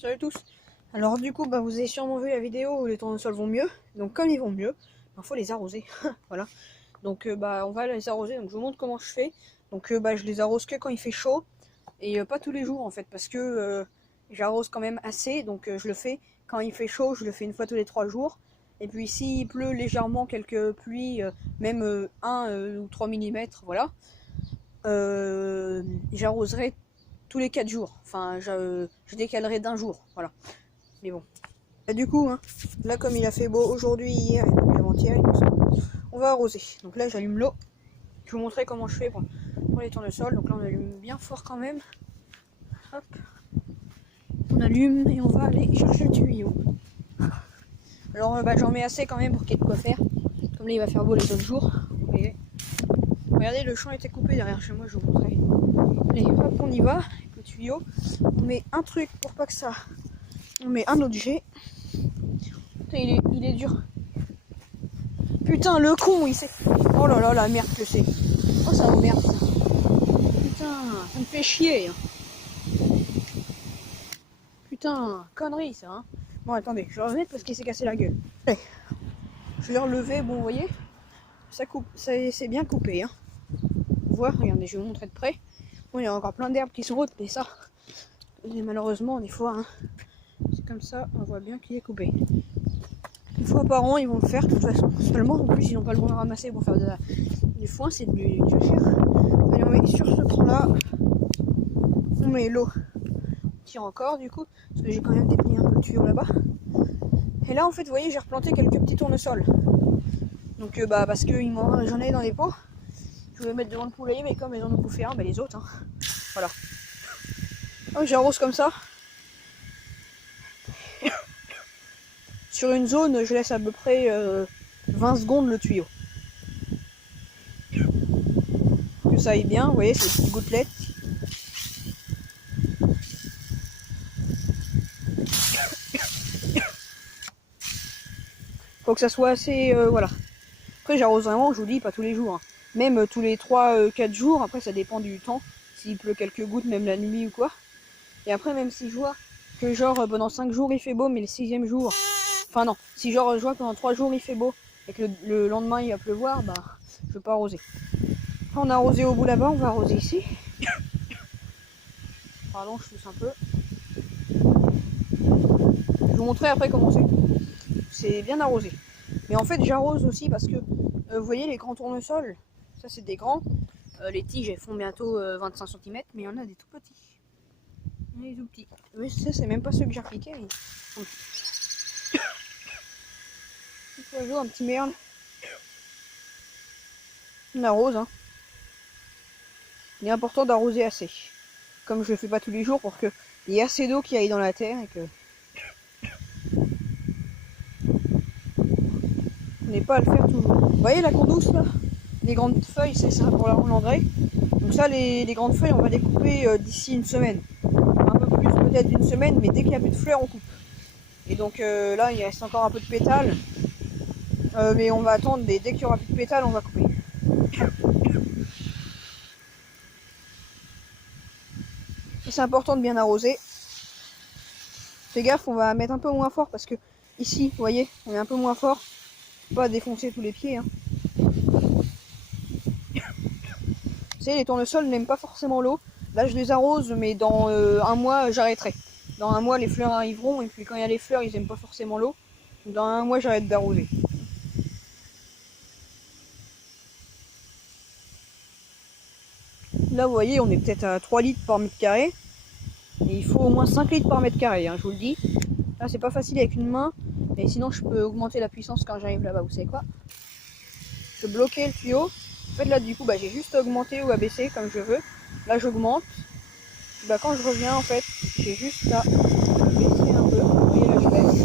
Salut à tous. Alors du coup, vous avez sûrement vu la vidéo où les tournesols vont mieux. Donc comme ils vont mieux, il faut les arroser. Voilà. Donc on va les arroser. Donc je vous montre comment je fais. Donc je les arrose que quand il fait chaud et pas tous les jours en fait, parce que j'arrose quand même assez. Donc je le fais quand il fait chaud. Je le fais une fois tous les 3 jours. Et puis s'il pleut légèrement, quelques pluies, même 1 ou 3 mm, voilà, j'arroserai tous les 4 jours. Enfin, je décalerai d'un jour, voilà. Mais bon. Et du coup, là comme il a fait beau aujourd'hui, hier et puis avant-hier, on va arroser. Donc là j'allume l'eau. Je vais vous montrer comment je fais pour les tournesols. Donc là on allume bien fort quand même. Hop. On allume et on va aller chercher le tuyau. Alors j'en mets assez quand même pour qu'il y ait de quoi faire. Comme là il va faire beau les autres jours. Vous voyez. Regardez, le champ était coupé derrière chez moi, je vous montrerai. Allez, hop, on y va avec le tuyau. On met un truc pour pas que ça... On met un objet. Putain, il est dur. Putain, le con, il s'est... Oh là là, la merde que c'est. Oh, ça m'emmerde, ça. Putain, ça me fait chier. Putain, connerie, ça. Hein. Bon, attendez, je vais remettre parce qu'il s'est cassé la gueule. Allez. Je l'ai relevé, bon, vous voyez, ça coupe, c'est bien coupé. Hein. On voit, regardez, je vais vous montrer de près. Bon, il y a encore plein d'herbes qui sont hautes, mais ça, et malheureusement, des fois, c'est comme ça, on voit bien qu'il est coupé. Une fois par an, ils vont le faire de toute façon. Seulement, en plus, ils n'ont pas le droit de ramasser pour faire du foin, c'est du jachère. Allez, on met sur ce tronc-là, on met l'eau. On tire encore, du coup, parce que j'ai quand même déplié un peu le tuyau là-bas. Et là, en fait, vous voyez, j'ai replanté quelques petits tournesols. Donc, parce que j'en ai dans les pots. Je voulais mettre devant le poulailler, mais comme ils en ont bouffé un, les autres, voilà. Donc, j'arrose comme ça. Sur une zone, je laisse à peu près 20 secondes le tuyau. Que ça aille bien, vous voyez, c'est des petites gouttelettes. Faut que ça soit assez, voilà. Après, j'arrose vraiment, je vous dis, pas tous les jours. Hein. Même tous les 3-4 jours, après ça dépend du temps. S'il pleut quelques gouttes, même la nuit ou quoi. Et après, même si je vois que genre pendant 5 jours il fait beau, mais le 6e jour... Enfin non, si genre je vois que pendant 3 jours il fait beau et que le lendemain il va pleuvoir, je vais pas arroser. Après, on a arrosé au bout là-bas, on va arroser ici. Pardon, je tousse un peu. Je vais vous montrer après comment c'est. C'est bien arrosé. Mais en fait, j'arrose aussi parce que, vous voyez, les grands tournesols, ça c'est des grands. Les tiges, elles font bientôt 25 cm, mais il y en a des tout petits. Il y en a des tout petits. Mais ça, c'est même pas ceux que j'ai repiqués. Petit oiseau, un petit merle. On arrose, hein. Il est important d'arroser assez. Comme je le fais pas tous les jours pour qu'il y ait assez d'eau qui aille dans la terre et que... On n'est pas à le faire toujours. Vous voyez la condouce là? Les grandes feuilles, c'est ça pour l'engrais. Donc ça, les grandes feuilles, on va les couper d'ici une semaine. Un peu plus peut-être d'une semaine, mais dès qu'il n'y a plus de fleurs, on coupe. Et donc là, il reste encore un peu de pétales. Mais on va attendre, dès qu'il n'y aura plus de pétales, on va couper. C'est important de bien arroser. Fais gaffe, on va mettre un peu moins fort parce que ici, vous voyez, on est un peu moins fort. Pas défoncer tous les pieds. Hein. Vous savez, les tournesols n'aiment pas forcément l'eau. Là, je les arrose, mais dans un mois, j'arrêterai. Dans un mois, les fleurs arriveront, et puis quand il y a les fleurs, ils n'aiment pas forcément l'eau. Dans un mois, j'arrête d'arroser. Là, vous voyez, on est peut-être à 3 litres par mètre carré. Et il faut au moins 5 litres par mètre carré, hein, je vous le dis. Là, c'est pas facile avec une main, mais sinon, je peux augmenter la puissance quand j'arrive là-bas. Vous savez quoi? Je peux bloquer le tuyau. En fait, là, du coup, j'ai juste augmenté ou abaissé comme je veux. Là, j'augmente. Quand je reviens, en fait, j'ai juste à baisser un peu. Vous voyez, là, je baisse.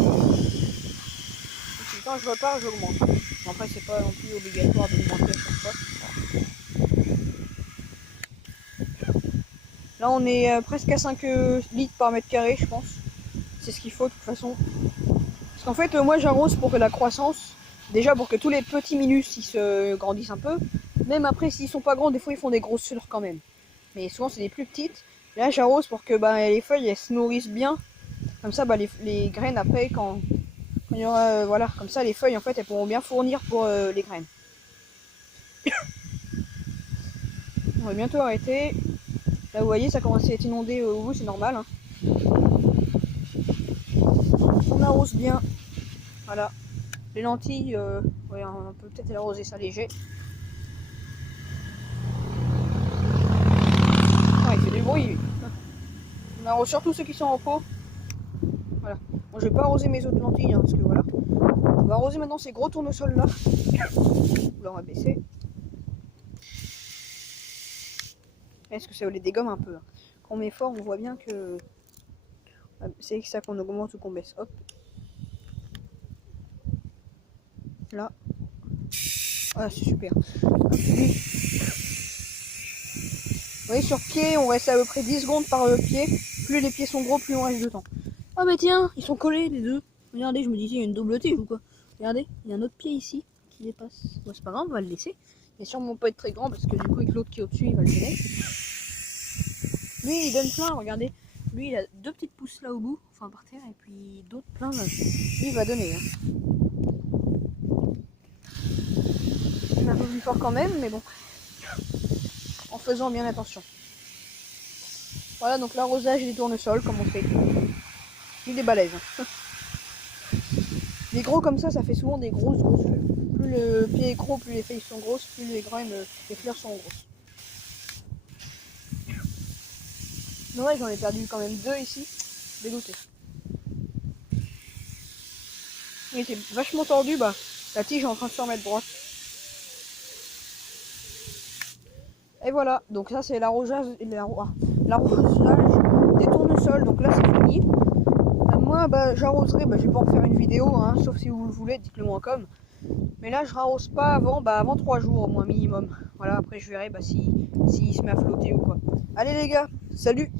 Et puis, quand je repars, j'augmente. Bon, après, c'est pas non plus obligatoire d'augmenter à chaque fois. Là, on est presque à 5 litres par mètre carré, je pense. C'est ce qu'il faut, de toute façon. Parce qu'en fait, moi, j'arrose pour que la croissance... Déjà, pour que tous les petits minus, ils se grandissent un peu. Même après, s'ils sont pas grands, des fois, ils font des grosses fleurs quand même. Mais souvent, c'est des plus petites. Là, j'arrose pour que les feuilles, elles se nourrissent bien. Comme ça, bah, les graines après, quand il y aura, voilà, comme ça, les feuilles en fait, elles pourront bien fournir pour les graines. On va bientôt arrêter. Là, vous voyez, ça commence à être inondé au bout, c'est normal. Hein. On arrose bien. Voilà. Les lentilles, ouais, on peut peut-être arroser ça léger. Oh, il fait du bruit. On arrose surtout ceux qui sont en pot. Voilà. Bon, je vais pas arroser mes autres lentilles, hein, parce que voilà. On va arroser maintenant ces gros tournesols là. Là, on va baisser. Est-ce que ça les dégomme un peu? Hein. Quand on met fort, on voit bien que c'est ça qu'on augmente ou qu'on baisse. Hop. Là. Ah, c'est super. Hop. Vous voyez, sur pied, on reste à peu près 10 secondes par pied. Plus les pieds sont gros, plus on reste de temps. Ah bah tiens, ils sont collés les deux. Regardez, je me disais, il y a une double tige ou quoi. Regardez, il y a un autre pied ici qui dépasse. Bon, c'est pas grave, on va le laisser. Il va sûrement pas être très grand parce que du coup, avec l'autre qui est au-dessus, il va le gêner. Lui, il donne plein, regardez. Lui, il a 2 petites pousses là au bout, enfin par terre, et puis d'autres plein là. Lui, il va donner. Hein. Il est un peu plus fort quand même, mais bon. En faisant bien attention. Voilà, donc l'arrosage des tournesols, comme on fait. Il est balèze. Hein. Les gros comme ça fait souvent des grosses feuilles. Plus le pied est gros, plus les feuilles sont grosses, plus les graines, les fleurs sont grosses. Non, ouais, j'en ai perdu quand même 2 ici. Dégoûté. Il était vachement tordu, bah la tige est en train de se remettre droite. Et voilà, donc ça c'est l'arrosage des tournesols, donc là c'est fini. Moi bah, j'arroserai, bah, je vais pas en faire une vidéo, hein, sauf si vous le voulez, dites-le moi comme. Mais là je rarrose pas avant 3 jours au moins minimum. Voilà, après je verrai s'il se met à flotter ou quoi. Allez les gars, salut!